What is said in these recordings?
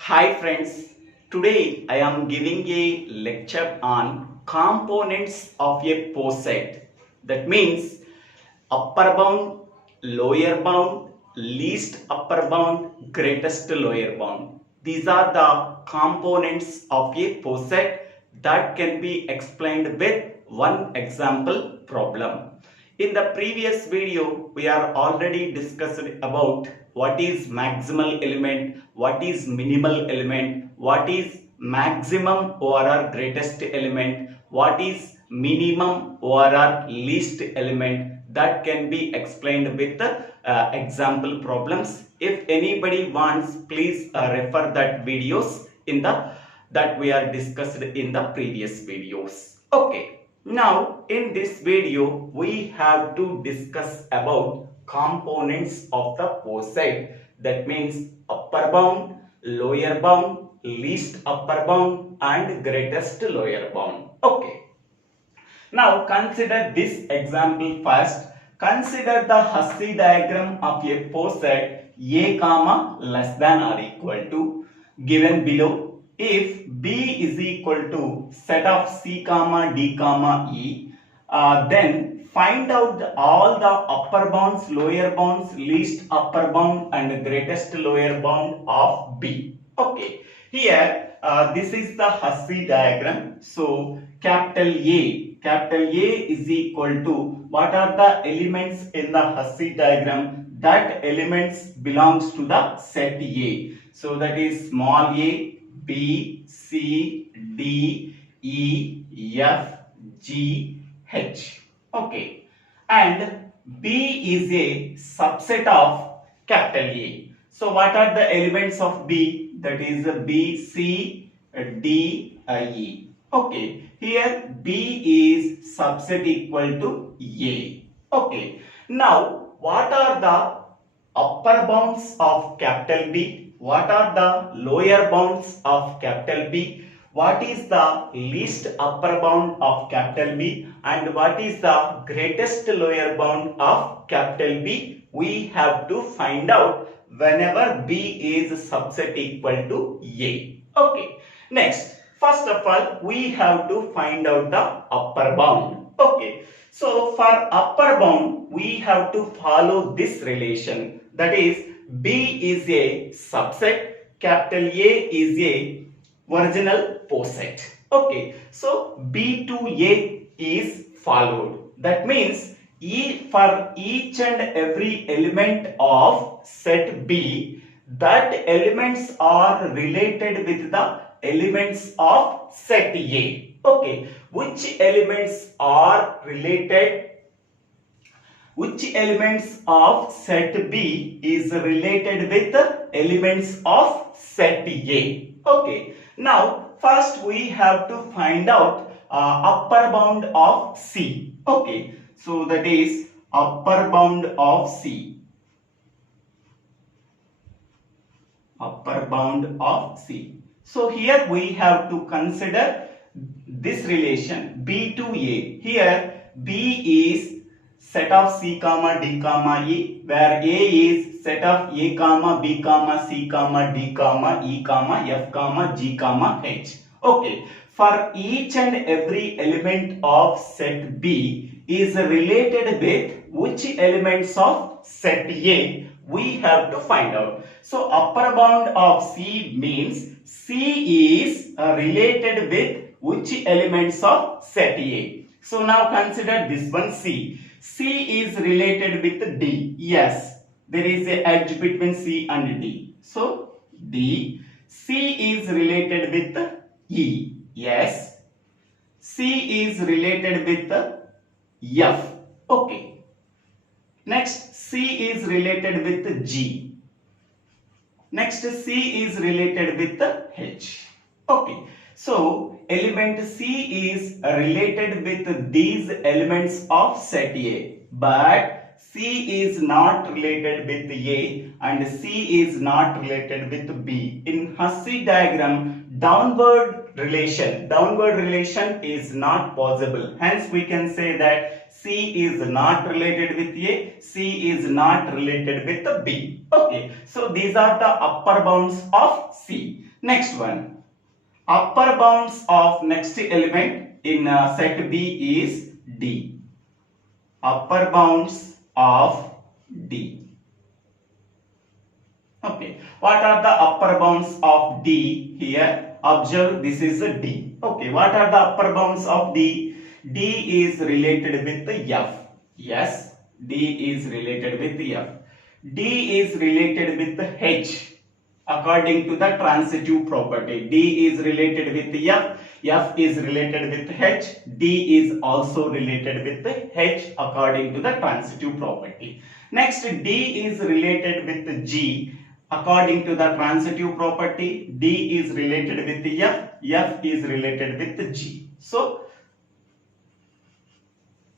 Hi friends, today I am giving a lecture on components of a poset. That means upper bound, lower bound, least upper bound, greatest lower bound. These are the components of a poset that can be explained with one example problem. In the previous video, we are already discussed about what is maximal element, what is minimal element, what is maximum or greatest element, what is minimum or least element. That can be explained with example problems. If anybody wants, please refer that videos in the that we are discussed in the previous videos. Okay. Now, in this video, we have to discuss about components of the poset. That means upper bound, lower bound, least upper bound and greatest lower bound. Okay. Now, consider this example first. Consider the Hussey diagram of a poset A comma less than or equal to given below. If B is equal to set of C comma D comma E, then find out all the upper bounds, lower bounds, least upper bound and greatest lower bound of B. Okay, here this is the Hussey diagram. So capital A is equal to what are the elements in the Hussey diagram? That elements belongs to the set A. So that is small a, B, C, D, E, F, G, H. Okay. And B is a subset of capital A. So what are the elements of B? That is B, C, D, E. Okay. Here B is subset equal to A. Okay. Now what are the upper bounds of capital B? What are the lower bounds of capital B? What is the least upper bound of capital B? And what is the greatest lower bound of capital B? We have to find out whenever B is subset equal to A. Okay. Next, first of all, we have to find out the upper bound. Okay. So, for upper bound, we have to follow this relation. That is, B is a subset, capital A is a original poset. Okay, so B to A is followed. That means for each and every element of set B, that elements are related with the elements of set A. Okay, which elements are related? Which elements of set B is related with the elements of set A? Okay. Now, first we have to find out upper bound of C. Okay. So, that is upper bound of C. Upper bound of C. So, here we have to consider this relation B to A. Here B is set of C comma D comma E, where A is set of A comma B comma C comma D comma E comma F comma G comma H. Okay, for each and every element of set B is related with which elements of set A we have to find out. So upper bound of C means C is related with which elements of set A. So now consider this one C. C is related with D. Yes, there is an edge between C and D. So, D. C is related with E. Yes. C is related with F. Okay. Next, C is related with G. Next, C is related with H. Okay. So, element C is related with these elements of set A, but C is not related with A and C is not related with B. In Hussey diagram, downward relation is not possible. Hence, we can say that C is not related with A, C is not related with B. Okay, so these are the upper bounds of C. Next one, upper bounds of next element in set B is D. Upper bounds of D. Okay, what are the upper bounds of D here? Observe, this is a D. Okay, what are the upper bounds of D? D is related with F. Yes, D is related with F. D is related with H according to the transitive property. D is related with F. F is related with H. D is also related with H according to the transitive property. Next, D is related with G. According to the transitive property, D is related with F, F is related with G. So,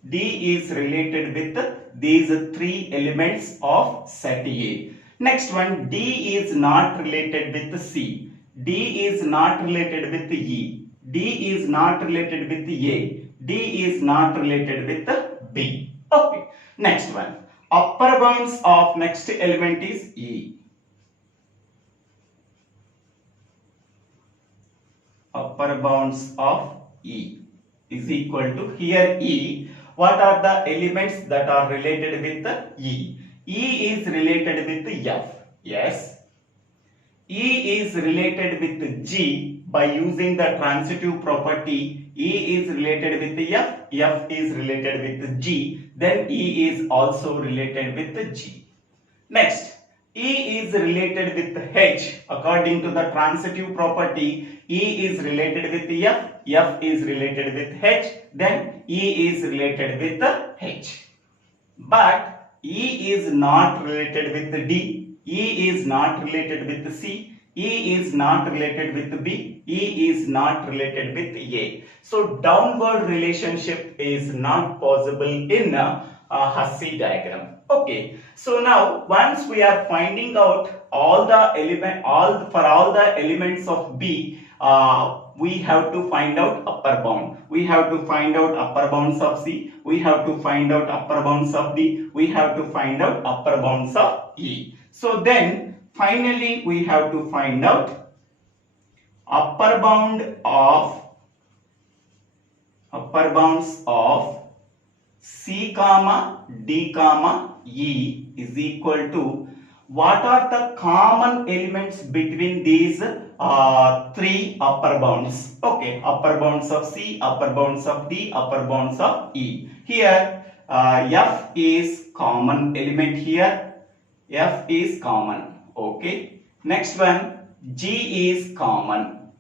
D is related with these three elements of set A. Next one, D is not related with C. D is not related with E. D is not related with A. D is not related with B. Okay. Next one, upper bounds of next element is E. Upper bounds of E is equal to, here E, what are the elements that are related with E? E is related with F. Yes. E is related with G by using the transitive property. E is related with F. F is related with G. Then E is also related with G. Next, E is related with H according to the transitive property. E is related with F, F is related with H, then E is related with H. But E is not related with D, E is not related with C, E is not related with B, E is not related with A. So downward relationship is not possible in a Hussey diagram. Okay, so now once we are finding out all the elements of B, we have to find out upper bound. We have to find out upper bounds of C. We have to find out upper bounds of D. We have to find out upper bounds of E. So then finally we have to find out upper bounds of C comma D comma E is equal to, what are the common elements between these three upper bounds? Okay, upper bounds of C, upper bounds of D, upper bounds of E. Here F is common element here. F is common. Okay. Next one, G is common.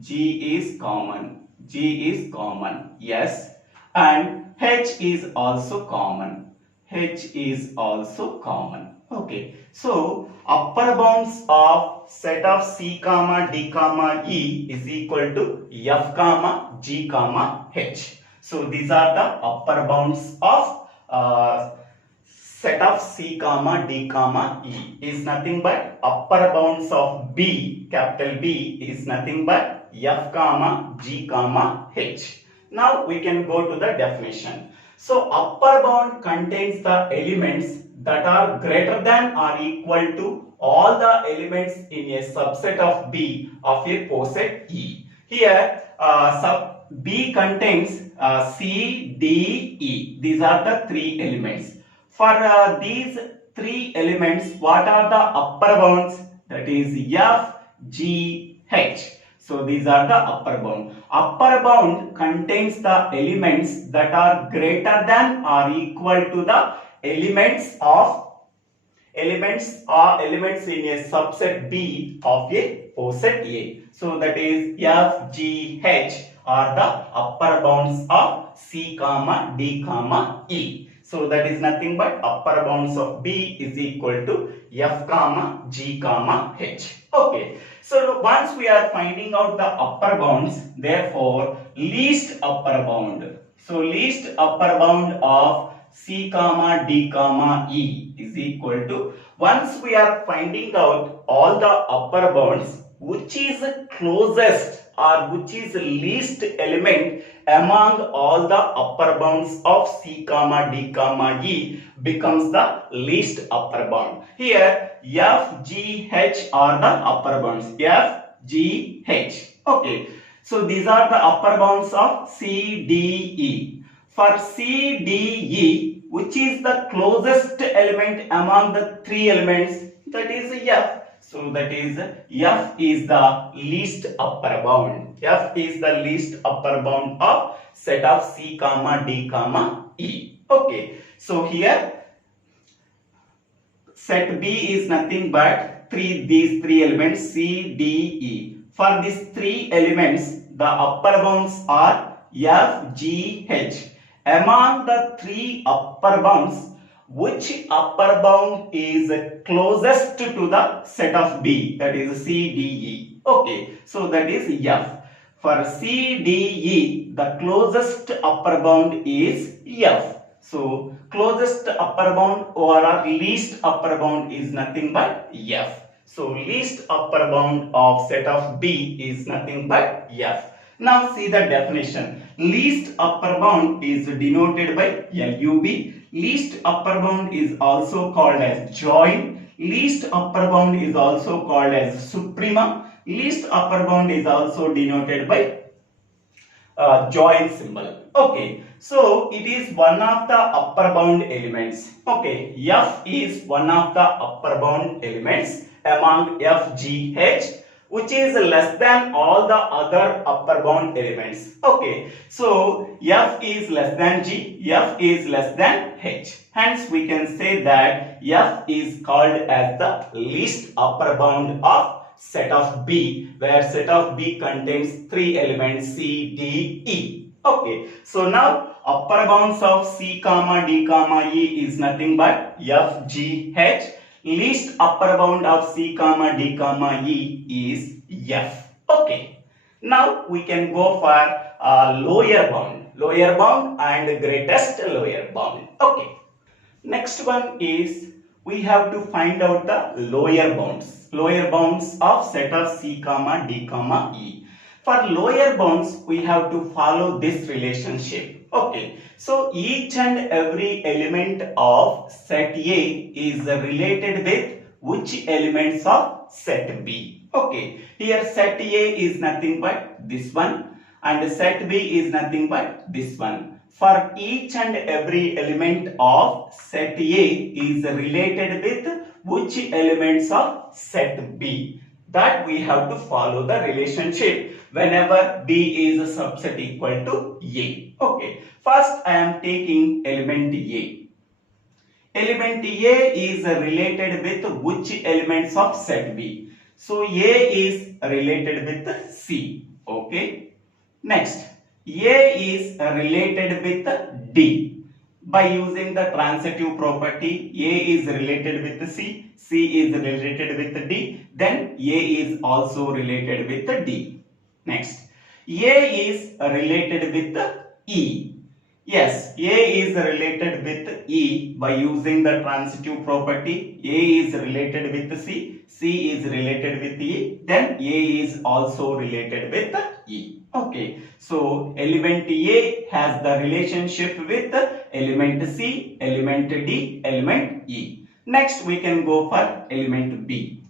G is common. G is common. Yes. And H is also common. H is also common. Okay. So upper bounds of set of C comma D comma E is equal to F comma G comma H. So these are the upper bounds of set of C comma D comma E is nothing but upper bounds of B, capital B, is nothing but F comma G comma H. Now we can go to the definition. So upper bound contains the elements that are greater than or equal to all the elements in a subset of B of a poset E. Here sub B contains C, D, E. These are the three elements. For these three elements, what are the upper bounds? That is F, G, H. So these are the upper bound. Upper bound contains the elements that are greater than or equal to the elements in a subset B of a poset A. So that is F, G, H are the upper bounds of C comma D comma E. So that is nothing but upper bounds of B is equal to F comma G comma H. Okay. So once we are finding out the upper bounds, therefore least upper bound. So least upper bound of C comma D comma E is equal to, once we are finding out all the upper bounds, which is closest or which is least element among all the upper bounds of C comma D comma E becomes the least upper bound. Here F, G, H are the upper bounds. F, G, H. Okay. So these are the upper bounds of C, D, E. For C, D, E, which is the closest element among the three elements, that is F. So that is F is the least upper bound. F is the least upper bound of set of C, comma D, comma E. Okay. So here set B is nothing but these three elements C, D, E. For these three elements, the upper bounds are F, G, H. Among the three upper bounds, which upper bound is closest to the set of B, that is C, D, E. Okay, so that is F. For C, D, E, the closest upper bound is F. So closest upper bound or least upper bound is nothing but F. So least upper bound of set of B is nothing but F. Now see the definition. Least upper bound is denoted by LUB. Least upper bound is also called as join. Least upper bound is also called as suprema. Least upper bound is also denoted by join symbol. Okay, so it is one of the upper bound elements. Okay, F is one of the upper bound elements among F, G, H, which is less than all the other upper bound elements. Okay, so F is less than G, F is less than H. Hence, we can say that F is called as the least upper bound of set of B, where set of B contains three elements C, D, E. Okay, so now upper bounds of C, comma D, comma E is nothing but F, G, H. Least upper bound of C, comma D, comma E is F. Okay, now we can go for lower bound and greatest lower bound. Okay, next one is we have to find out the lower bounds of set of C, comma D, comma E. For lower bounds, we have to follow this relationship. Okay, so each and every element of set A is related with which elements of set B. Okay, here set A is nothing but this one and set B is nothing but this one. For each and every element of set A is related with which elements of set B. That we have to follow the relationship whenever B is a subset equal to A. Okay, first I am taking element A. Element A is related with which elements of set B. So A is related with C. Okay, next A is related with D. By using the transitive property, A is related with C, C is related with D, then A is also related with D. Next, A is related with E. Yes, A is related with E by using the transitive property. A is related with C, C is related with E, then A is also related with E. Okay, so element A has the relationship with element C, element D, element E. Next, we can go for element B.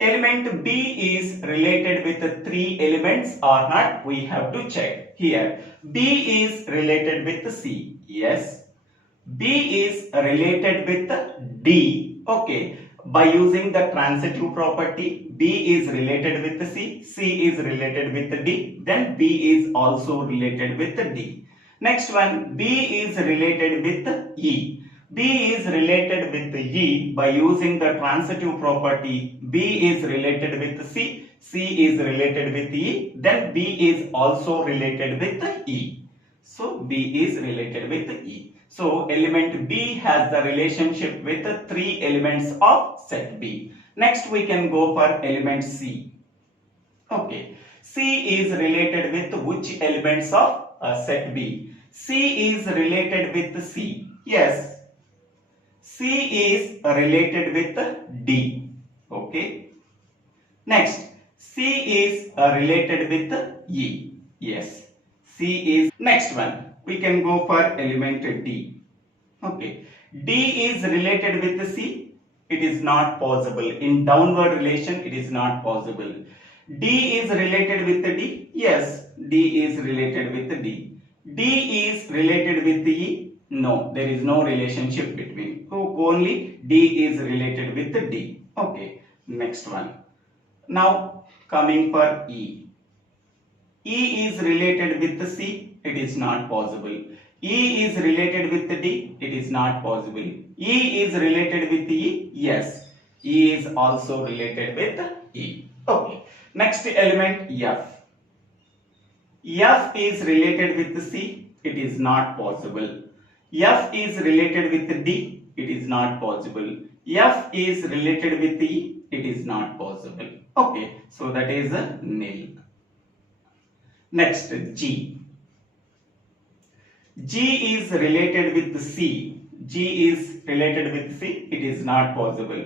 Element B is related with three elements or not, we have to check. Here, B is related with C. Yes. B is related with D. Okay. By using the transitive property, B is related with C, C is related with D, then B is also related with D. Next one, B is related with E. B is related with E by using the transitive property. B is related with C, C is related with E, then B is also related with E. So B is related with E. So element B has the relationship with three elements of set B. Next we can go for element C. Okay, C is related with which elements of set B? C is related with C. Yes. C is related with D. Okay. Next, C is related with E. Yes. C is next one. We can go for element D. Okay. D is related with C. It is not possible. In downward relation, it is not possible. D is related with D. Yes, D is related with D. D is related with E. No, there is no relationship between. So only D is related with D. Okay, next one. Now coming for E. E is related with C. It is not possible. E is related with D. It is not possible. E is related with E. Yes, E is also related with E. Okay. Next element F. F is related with C. It is not possible. F is related with D. It is not possible. F is related with E. It is not possible. Okay. So that is a nil. Next G. G is related with C. G is related with C. It is not possible.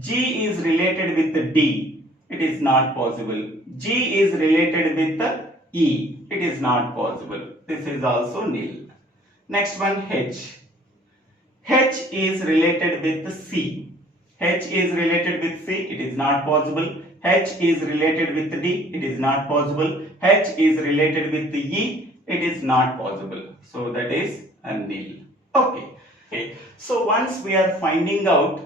G is related with D. It is not possible. G is related with E. It is not possible. This is also nil. Next one H. H is related with C. H is related with C. It is not possible. H is related with D. It is not possible. H is related with E. It is not possible. So that is a nil. Okay. So once we are finding out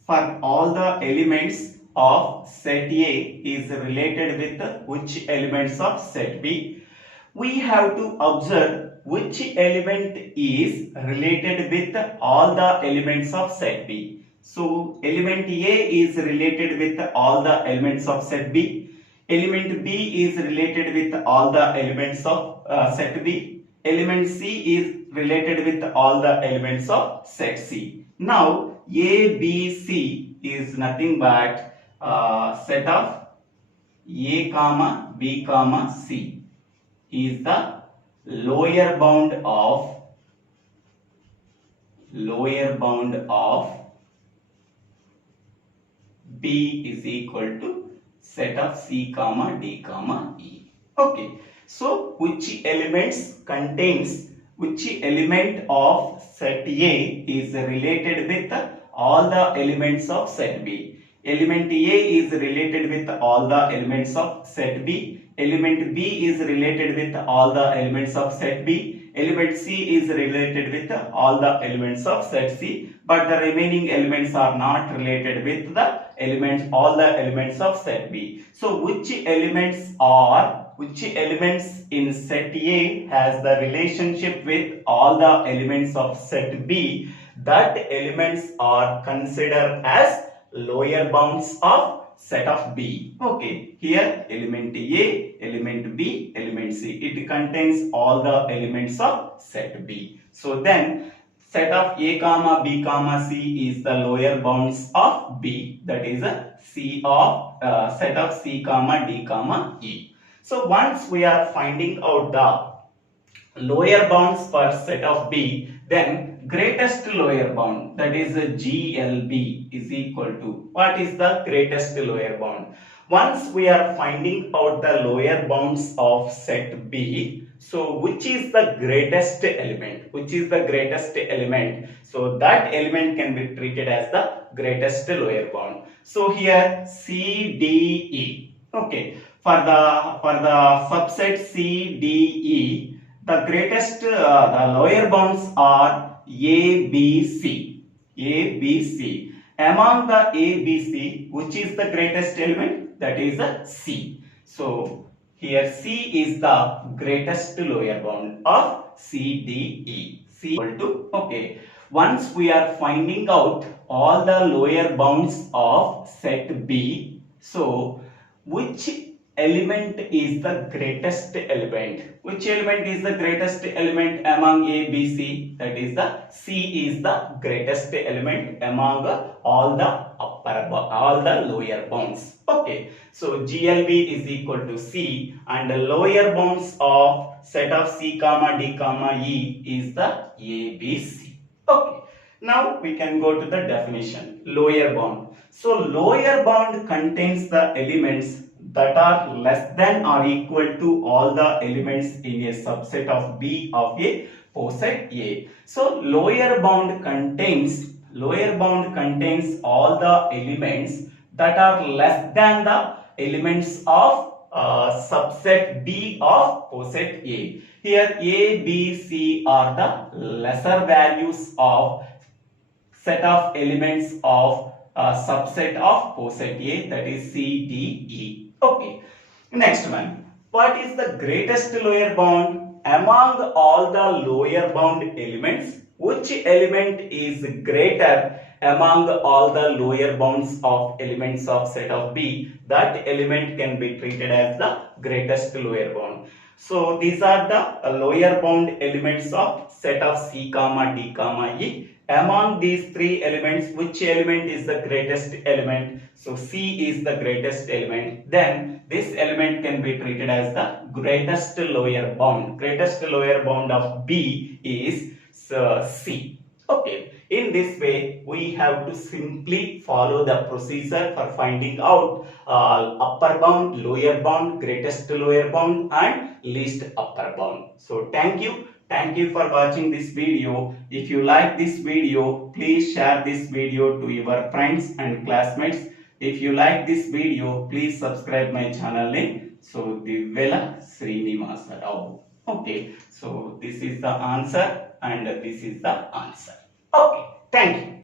for all the elements of set A is related with which elements of set B, we have to observe which element is related with all the elements of set B. So element A is related with all the elements of set B. Element B is related with all the elements of set B. Element C is related with all the elements of set C. Now A, B, C is nothing but set of A comma B comma C is the lower bound of B is equal to set of C comma D comma E. Okay. So which element of set A is related with all the elements of set B? Element A is related with all the elements of set B. Element B is related with all the elements of set B. Element C is related with all the elements of set C. But the remaining elements are not related with the all the elements of set B. So which elements in set A has the relationship with all the elements of set B? That elements are considered as lower bounds of set of B. Okay, here element A, element B, element C. It contains all the elements of set B. So then set of A comma B comma C is the lower bounds of B. That is a set of C comma D comma E. So once we are finding out the lower bounds for set of B, then greatest lower bound, that is GLB, is equal to, what is the greatest lower bound? Once we are finding out the lower bounds of set B, so which is the greatest element? So that element can be treated as the greatest lower bound. So here CDE. Okay, for the subset CDE, the greatest the lower bounds are ABC. Among the ABC, which is the greatest element? That is a C. So here C is the greatest lower bound of CDE. C equal to, okay. Once we are finding out all the lower bounds of set B, so which element is the greatest element? Which element is the greatest element among A, B, C? That is the C is the greatest element among all the lower bounds. Okay, so GLB is equal to C, and the lower bounds of set of C comma D comma E is the ABC. Okay, now we can go to the definition. Lower bound. So lower bound contains the elements that are less than or equal to all the elements in a subset of B of a poset A. So lower bound contains all the elements that are less than the elements of subset B of poset A. Here A, B, C are the lesser values of set of elements of subset of poset A, that is C, D, E. Okay. Next one. What is the greatest lower bound among all the lower bound elements? Which element is greater among all the lower bounds of elements of set of B? That element can be treated as the greatest lower bound. So these are the lower bound elements of set of C comma D comma E. Among these three elements, which element is the greatest element? So C is the greatest element. Then this element can be treated as the greatest lower bound. Greatest lower bound of B is C. Okay. In this way, we have to simply follow the procedure for finding out upper bound, lower bound, greatest lower bound, and least upper bound. So thank you. Thank you for watching this video. If you like this video, please share this video to your friends and classmates. If you like this video, please subscribe my channel name. So DIVVELA SRINIVASA. Okay. So this is the answer and this is the answer. Okay. Thank you.